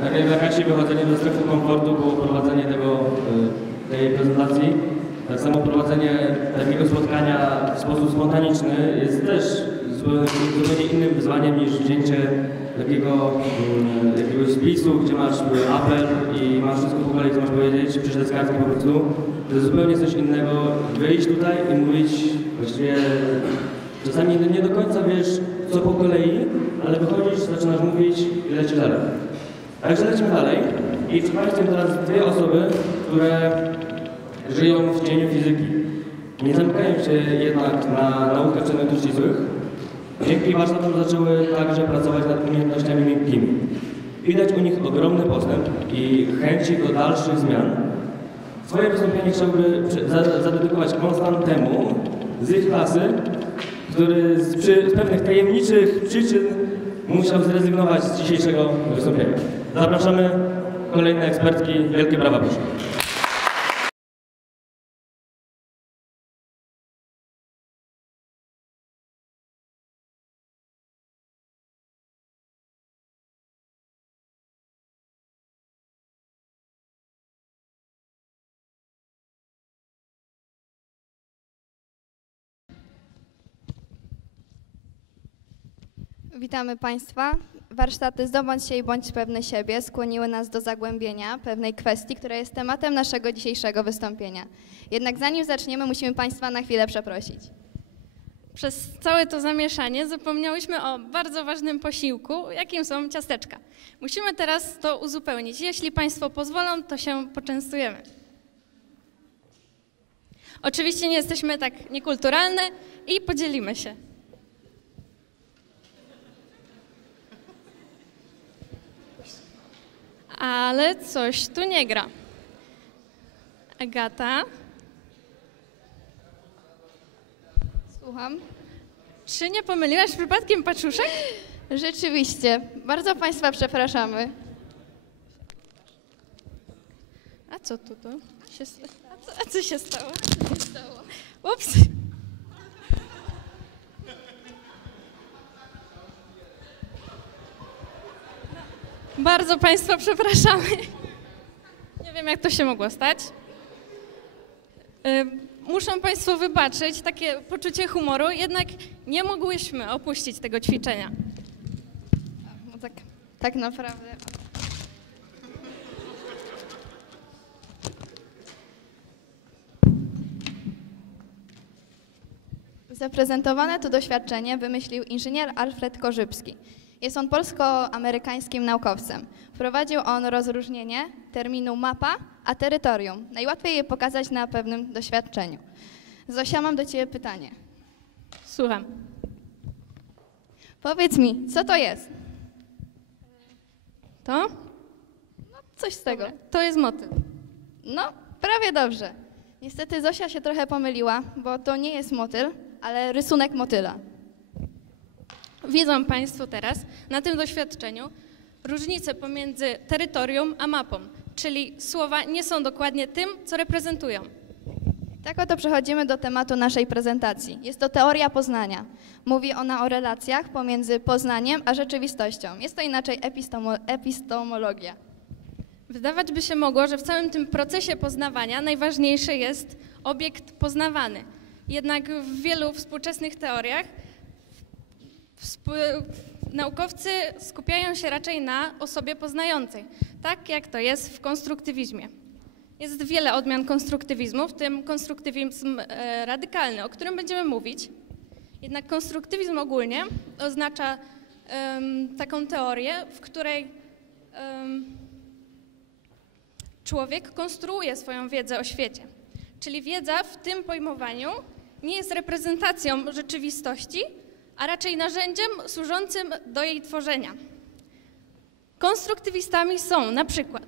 najbardziej wychodzenie ze strefy komfortu było prowadzenie tej prezentacji. Tak samo prowadzenie takiego spotkania w sposób spontaniczny jest też zupełnie innym wyzwaniem niż wzięcie jakiegoś spisu, gdzie masz apel i masz wszystko po kolei, co masz powiedzieć, przeczytać kartki po prostu. To jest zupełnie coś innego wyjść tutaj i mówić właściwie czasami nie do końca wiesz co po kolei, ale wychodzisz, zaczynasz mówić i lecisz dalej. Także lecimy dalej i przed Państwem teraz dwie osoby, które żyją w cieniu fizyki. Nie zamykają się jednak na naukach przedmiotów ścisłych. Dzięki warsztatom zaczęły także pracować nad umiejętnościami miękkimi. Widać u nich ogromny postęp i chęci do dalszych zmian. Swoje wystąpienie chciałby zadedykować Konstantemu z ich klasy, który z pewnych tajemniczych przyczyn musiał zrezygnować z dzisiejszego wystąpienia. Zapraszamy kolejne ekspertki. Wielkie brawa, proszę. Witamy Państwa. Warsztaty Zdobądź się i bądź pewny siebie skłoniły nas do zagłębienia pewnej kwestii, która jest tematem naszego dzisiejszego wystąpienia. Jednak zanim zaczniemy, musimy Państwa na chwilę przeprosić. Przez całe to zamieszanie zapomniałyśmy o bardzo ważnym posiłku, jakim są ciasteczka. Musimy teraz to uzupełnić. Jeśli Państwo pozwolą, to się poczęstujemy. Oczywiście nie jesteśmy tak niekulturalne i podzielimy się. Ale coś tu nie gra. Agata? Słucham? Czy nie pomyliłaś przypadkiem paczuszek? Rzeczywiście. Bardzo Państwa przepraszamy. A co tu? A co się stało? Ups. Bardzo Państwa przepraszamy. Nie wiem, jak to się mogło stać. Muszą Państwo wybaczyć takie poczucie humoru, jednak nie mogłyśmy opuścić tego ćwiczenia. No tak naprawdę. Zaprezentowane to doświadczenie wymyślił inżynier Alfred Korzybski. Jest on polsko-amerykańskim naukowcem. Wprowadził on rozróżnienie terminu mapa a terytorium. Najłatwiej je pokazać na pewnym doświadczeniu. Zosia, mam do Ciebie pytanie. Słucham. Powiedz mi, co to jest? To? No, coś z tego. To jest motyl. No, prawie dobrze. Niestety Zosia się trochę pomyliła, bo to nie jest motyl, ale rysunek motyla. Widzą Państwo teraz na tym doświadczeniu różnicę pomiędzy terytorium a mapą, czyli słowa nie są dokładnie tym, co reprezentują. Tak oto przechodzimy do tematu naszej prezentacji. Jest to teoria poznania. Mówi ona o relacjach pomiędzy poznaniem a rzeczywistością. Jest to inaczej epistemologia. Wydawać by się mogło, że w całym tym procesie poznawania najważniejszy jest obiekt poznawany. Jednak w wielu współczesnych teoriach naukowcy skupiają się raczej na osobie poznającej, tak jak to jest w konstruktywizmie. Jest wiele odmian konstruktywizmu, w tym konstruktywizm radykalny, o którym będziemy mówić. Jednak konstruktywizm ogólnie oznacza taką teorię, w której człowiek konstruuje swoją wiedzę o świecie. Czyli wiedza w tym pojmowaniu nie jest reprezentacją rzeczywistości, a raczej narzędziem służącym do jej tworzenia. Konstruktywistami są na przykład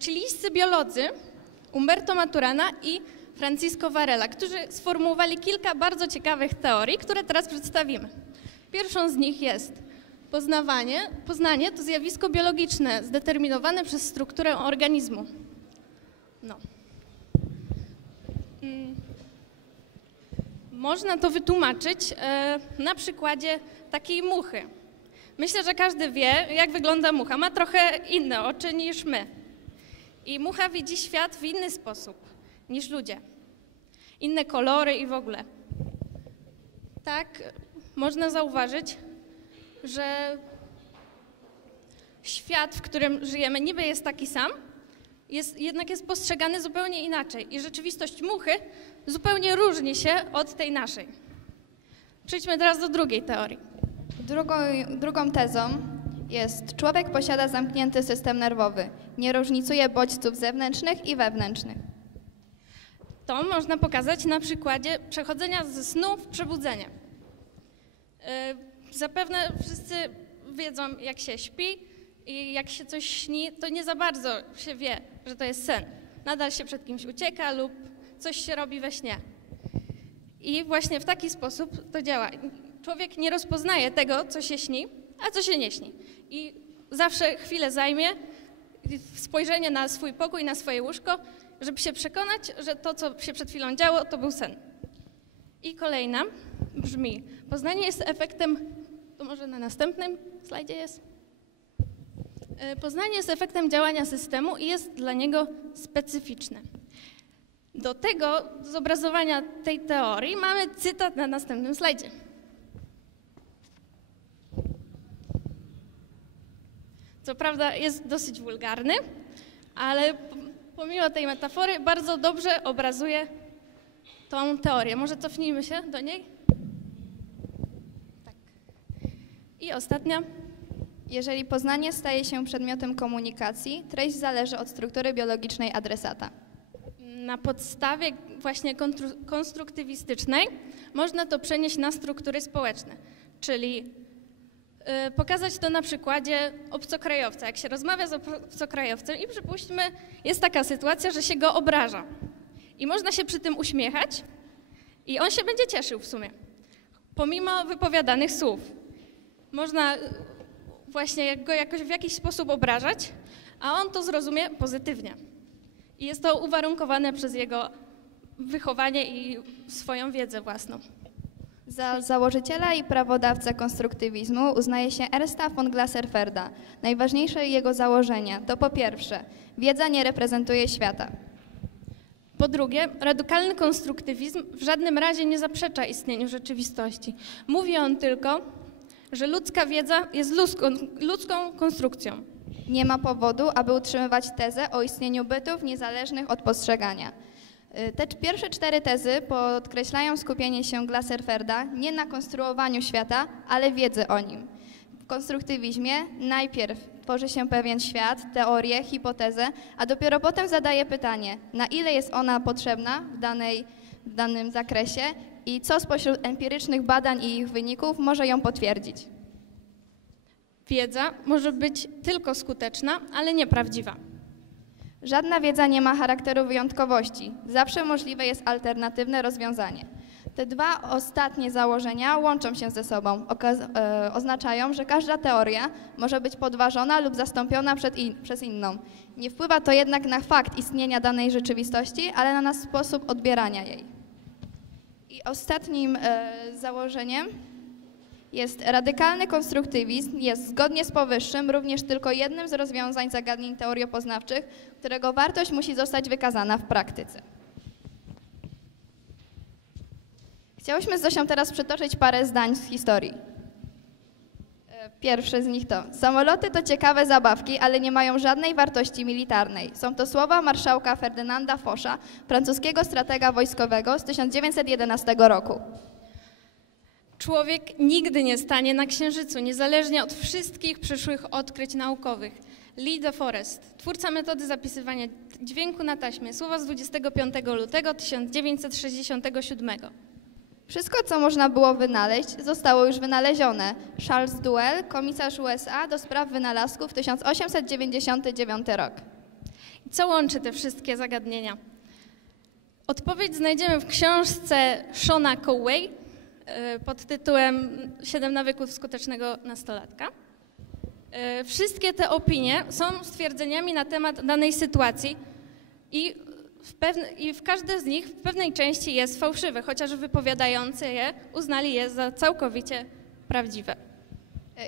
chilijscy biolodzy Umberto Maturana i Francisco Varela, którzy sformułowali kilka bardzo ciekawych teorii, które teraz przedstawimy. Pierwszą z nich jest poznanie to zjawisko biologiczne zdeterminowane przez strukturę organizmu. Można to wytłumaczyć na przykładzie takiej muchy. Myślę, że każdy wie, jak wygląda mucha. Ma trochę inne oczy niż my. I mucha widzi świat w inny sposób niż ludzie. Inne kolory i w ogóle. Tak, można zauważyć, że świat, w którym żyjemy, niby jest taki sam, jednak jest postrzegany zupełnie inaczej. I rzeczywistość muchy zupełnie różni się od tej naszej. Przejdźmy teraz do drugiej teorii. Drugą tezą jest: człowiek posiada zamknięty system nerwowy. Nie różnicuje bodźców zewnętrznych i wewnętrznych. To można pokazać na przykładzie przechodzenia ze snu w przebudzenie. Zapewne wszyscy wiedzą, jak się śpi i jak się coś śni, to nie za bardzo się wie, że to jest sen. Nadal się przed kimś ucieka lub coś się robi we śnie. I właśnie w taki sposób to działa. Człowiek nie rozpoznaje tego, co się śni, a co się nie śni. I zawsze chwilę zajmie spojrzenie na swój pokój, na swoje łóżko, żeby się przekonać, że to, co się przed chwilą działo, to był sen. I kolejna brzmi: poznanie jest efektem, to może na następnym slajdzie jest? Poznanie jest efektem działania systemu i jest dla niego specyficzne. Do tego zobrazowania tej teorii mamy cytat na następnym slajdzie. Co prawda jest dosyć wulgarny, ale pomimo tej metafory bardzo dobrze obrazuje tą teorię. Może cofnijmy się do niej? Tak. I ostatnia. Jeżeli poznanie staje się przedmiotem komunikacji, treść zależy od struktury biologicznej adresata. Na podstawie właśnie konstruktywistycznej można to przenieść na struktury społeczne, czyli pokazać to na przykładzie obcokrajowca. Jak się rozmawia z obcokrajowcem i przypuśćmy, jest taka sytuacja, że się go obraża i można się przy tym uśmiechać i on się będzie cieszył w sumie, pomimo wypowiadanych słów. Można właśnie go jakoś w jakiś sposób obrażać, a on to zrozumie pozytywnie. I jest to uwarunkowane przez jego wychowanie i swoją wiedzę własną. Za założyciela i prawodawcę konstruktywizmu uznaje się Ernsta von Glaserfelda. Najważniejsze jego założenia to po pierwsze, wiedza nie reprezentuje świata. Po drugie, radykalny konstruktywizm w żadnym razie nie zaprzecza istnieniu rzeczywistości. Mówi on tylko, że ludzka wiedza jest ludzką konstrukcją. Nie ma powodu, aby utrzymywać tezę o istnieniu bytów niezależnych od postrzegania. Te pierwsze 4 tezy podkreślają skupienie się Glaserfelda nie na konstruowaniu świata, ale wiedzy o nim. W konstruktywizmie najpierw tworzy się pewien świat, teorię, hipotezę, a dopiero potem zadaje pytanie, na ile jest ona potrzebna w danym zakresie i co spośród empirycznych badań i ich wyników może ją potwierdzić. Wiedza może być tylko skuteczna, ale nieprawdziwa. Żadna wiedza nie ma charakteru wyjątkowości. Zawsze możliwe jest alternatywne rozwiązanie. Te 2 ostatnie założenia łączą się ze sobą. Oznaczają, że każda teoria może być podważona lub zastąpiona przez inną. Nie wpływa to jednak na fakt istnienia danej rzeczywistości, ale na nasz sposób odbierania jej. I ostatnim założeniem jest radykalny konstruktywizm, jest zgodnie z powyższym również tylko jednym z rozwiązań zagadnień teoriopoznawczych, którego wartość musi zostać wykazana w praktyce. Chciałyśmy z Zosią teraz przytoczyć parę zdań z historii. Pierwsze z nich to: samoloty to ciekawe zabawki, ale nie mają żadnej wartości militarnej. Są to słowa marszałka Ferdynanda Foscha, francuskiego stratega wojskowego z 1911 roku. Człowiek nigdy nie stanie na Księżycu, niezależnie od wszystkich przyszłych odkryć naukowych. Lee de Forest, twórca metody zapisywania dźwięku na taśmie, słowa z 25 lutego 1967. Wszystko, co można było wynaleźć, zostało już wynalezione. Charles Duell, komisarz USA do spraw wynalazków, 1899 rok. I co łączy te wszystkie zagadnienia? Odpowiedź znajdziemy w książce Shona Coway pod tytułem 7 nawyków skutecznego nastolatka. Wszystkie te opinie są stwierdzeniami na temat danej sytuacji i każde z nich w pewnej części jest fałszywe, chociaż wypowiadający je uznali je za całkowicie prawdziwe.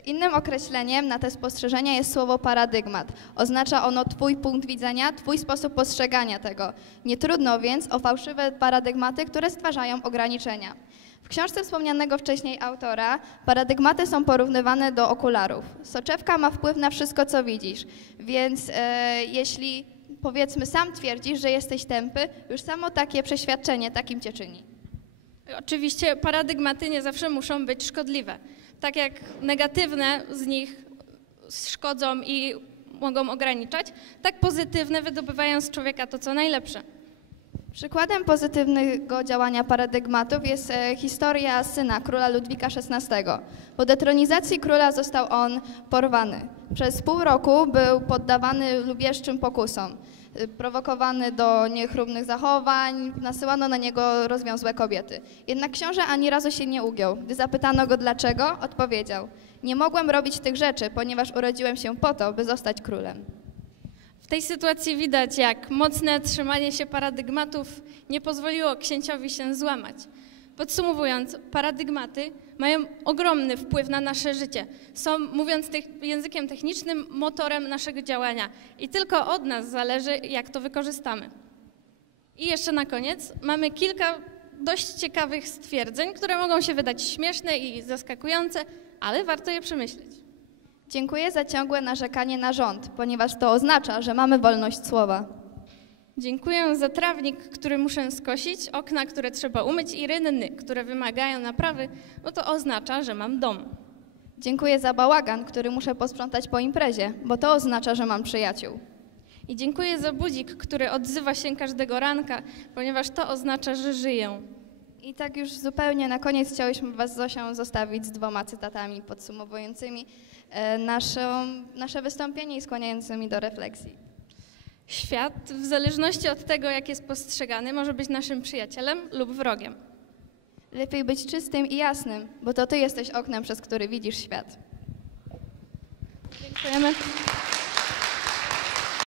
Innym określeniem na te spostrzeżenia jest słowo paradygmat. Oznacza ono Twój punkt widzenia, Twój sposób postrzegania tego. Nie trudno więc o fałszywe paradygmaty, które stwarzają ograniczenia. W książce wspomnianego wcześniej autora paradygmaty są porównywane do okularów. Soczewka ma wpływ na wszystko, co widzisz, więc jeśli powiedzmy sam twierdzisz, że jesteś tępy, już samo takie przeświadczenie takim cię czyni. Oczywiście paradygmaty nie zawsze muszą być szkodliwe. Tak jak negatywne z nich szkodzą i mogą ograniczać, tak pozytywne wydobywają z człowieka to, co najlepsze. Przykładem pozytywnego działania paradygmatów jest historia syna króla Ludwika XVI. Po detronizacji króla został on porwany. Przez pół roku był poddawany lubieszczym pokusom. Prowokowany do niechlubnych zachowań, nasyłano na niego rozwiązłe kobiety. Jednak książę ani razu się nie ugiął. Gdy zapytano go dlaczego, odpowiedział: nie mogłem robić tych rzeczy, ponieważ urodziłem się po to, by zostać królem. W tej sytuacji widać, jak mocne trzymanie się paradygmatów nie pozwoliło księciowi się złamać. Podsumowując, paradygmaty mają ogromny wpływ na nasze życie. Są, mówiąc językiem technicznym, motorem naszego działania i tylko od nas zależy, jak to wykorzystamy. I jeszcze na koniec mamy kilka dość ciekawych stwierdzeń, które mogą się wydać śmieszne i zaskakujące, ale warto je przemyśleć. Dziękuję za ciągłe narzekanie na rząd, ponieważ to oznacza, że mamy wolność słowa. Dziękuję za trawnik, który muszę skosić, okna, które trzeba umyć i rynny, które wymagają naprawy, bo to oznacza, że mam dom. Dziękuję za bałagan, który muszę posprzątać po imprezie, bo to oznacza, że mam przyjaciół. I dziękuję za budzik, który odzywa się każdego ranka, ponieważ to oznacza, że żyję. I tak już zupełnie na koniec chciałyśmy Was z Zosią zostawić z 2 cytatami podsumowującymi nasze wystąpienie i skłaniającymi do refleksji. Świat, w zależności od tego, jak jest postrzegany, może być naszym przyjacielem lub wrogiem. Lepiej być czystym i jasnym, bo to Ty jesteś oknem, przez który widzisz świat. Dziękujemy.